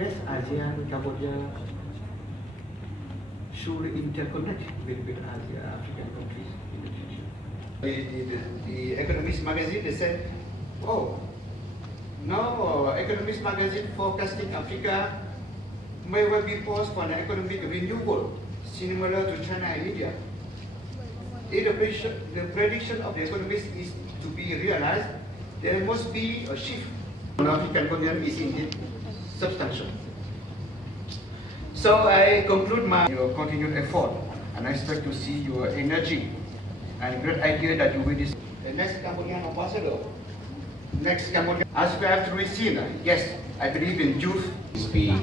yes, ASEAN, Cambodia should interconnect with Asia, African countries in the future. The Economist magazine, they said, oh, now Economist magazine forecasting Africa may well be poised for an economic renewal similar to China and India. If the prediction of the economists is to be realized, there must be a shift. The African Union is indeed substantial. So I conclude your continued effort, and I expect to see your energy and great idea that you will discuss. The next Cambodian ambassador, next Cambodian, as we have to see, yes, I believe in youth. Speak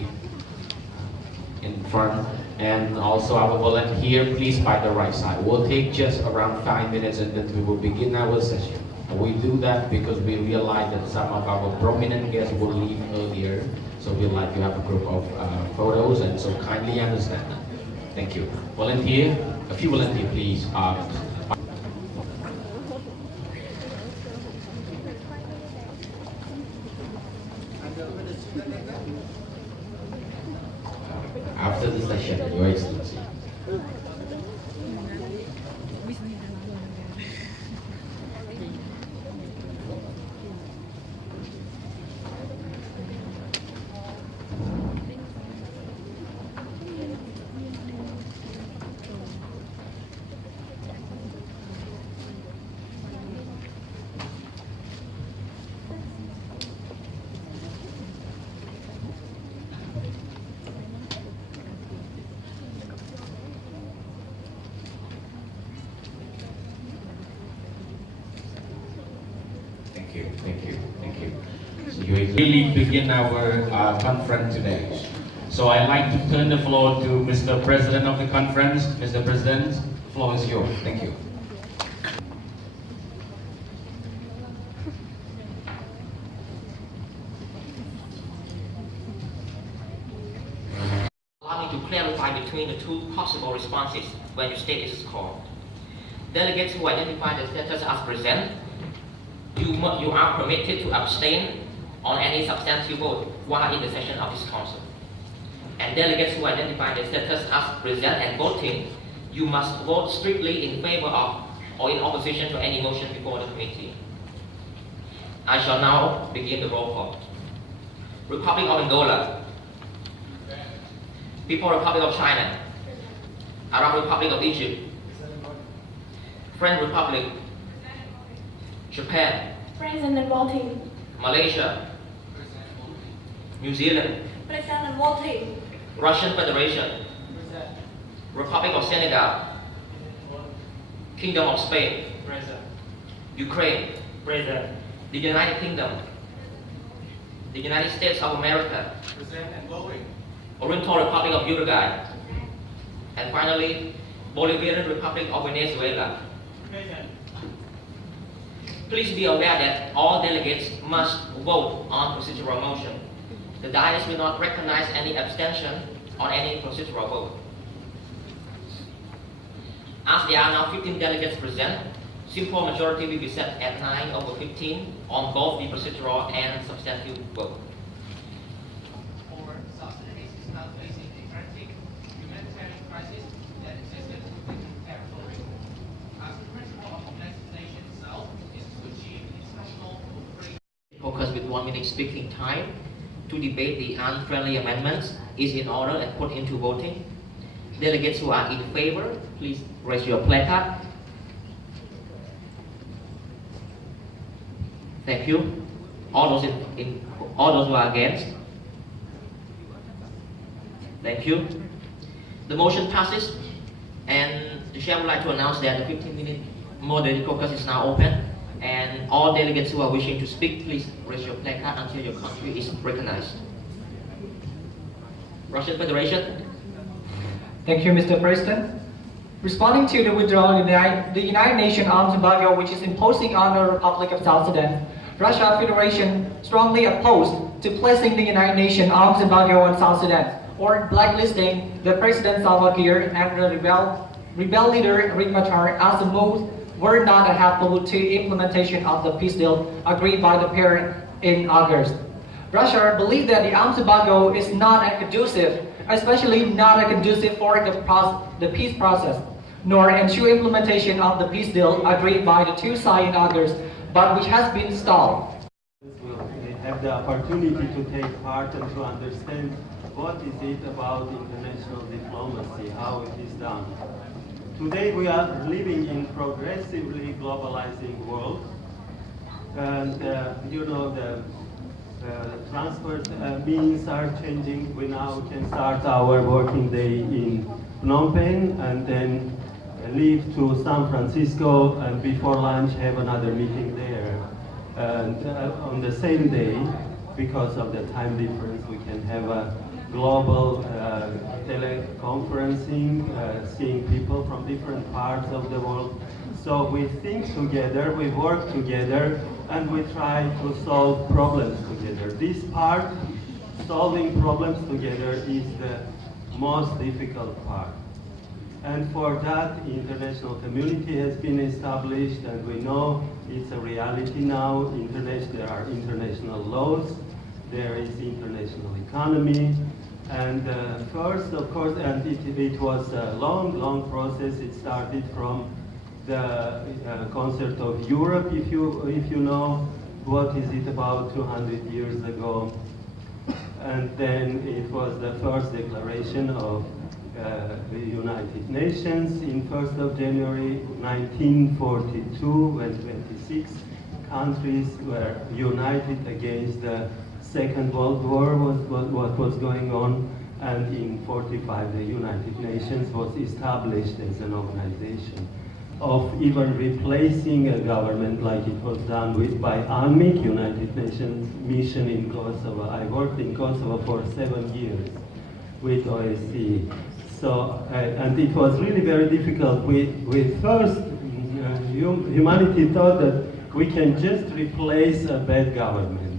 in front, and also our volunteer, please by the right side. We'll take just around 5 minutes and then we will begin our session. We do that because we realize that some of our prominent guests will leave earlier, so we'd like to have a group of photos, and so kindly understand that. Thank you. Volunteer, a few volunteer please. After the session, Your Excellency. Thank you. So you really begin our conference today. So I'd like to turn the floor to Mr. President of the conference. Mr. President, the floor is yours. Thank you. Allow me to clarify between the two possible responses when your state is called. Delegates who identify the status as present, you are permitted to abstain on any substantive vote while in the session of this council. And delegates who identify the status as present and voting, you must vote strictly in favor of or in opposition to any motion before the committee. I shall now begin the roll call. Republic of Angola, People's Republic of China, Arab Republic of Egypt, French Republic, Japan, Present and voting. Malaysia, New Zealand, Present and voting. Russian Federation, Republic of Senegal, Kingdom of Spain, Ukraine, the United Kingdom, the United States of America, Oriental Republic of Uruguay, and finally, Bolivarian Republic of Venezuela. Please be aware that all delegates must vote on procedural motion. The dais will not recognize any abstention on any procedural vote. As there are now 15 delegates present, simple majority will be set at 9/15 on both the procedural and substantive vote. Our South Sudanese is now facing a tragic humanitarian crisis that existed within the territory. As the principle of the United Nations itself is to achieve international cooperation. Focus with 1 minute speaking time to debate the unfriendly amendments is in order and put into voting. Delegates who are in favor, please raise your placard. Thank you. All those all those who are against. Thank you. The motion passes, and the chair would like to announce that the 15-minute moderated caucus is now open, and all delegates who are wishing to speak, please raise your placard until your country is recognized. Russian Federation. Thank you, Mr. President. Responding to the withdrawal of the United Nations arms embargo, which is imposing on the Republic of South Sudan, Russia Federation strongly opposed to placing the United Nations arms embargo on South Sudan, or blacklisting the President Salva Kiir and the rebel leader Riek Machar, as the move were not helpful to implementation of the peace deal agreed by the pair in August. Russia believes that the arms embargo is not conducive, especially not conducive for the peace process, nor ensure implementation of the peace deal agreed by the two sides in August, but which has been stalled. Will have the opportunity to take part and to understand what is it about international diplomacy, how it is done. Today we are living in progressively globalizing world, and the transport means are changing. We now can start our working day in Phnom Penh and then leave to San Francisco, and before lunch have another meeting there. And on the same day, because of the time difference, we can have a global teleconferencing, seeing people from different parts of the world. So we think together, we work together, and we try to solve problems together. This part, solving problems together, is the most difficult part. And for that, the international community has been established, and we know it's a reality now. There are international laws, there is international economy, and first, of course, and it was a long process. It started from the concept of Europe, if you know what is it about 200 years ago, and then it was the first declaration of the United Nations in 1st of January 1942, when 26 countries were united against the Second World War, what was going on, and in 45 the United Nations was established as an organization of even replacing a government like it was done by UNMIK, United Nations Mission in Kosovo. I worked in Kosovo for 7 years with OSCE. So, and it was really very difficult. We first, humanity thought that we can just replace a bad government.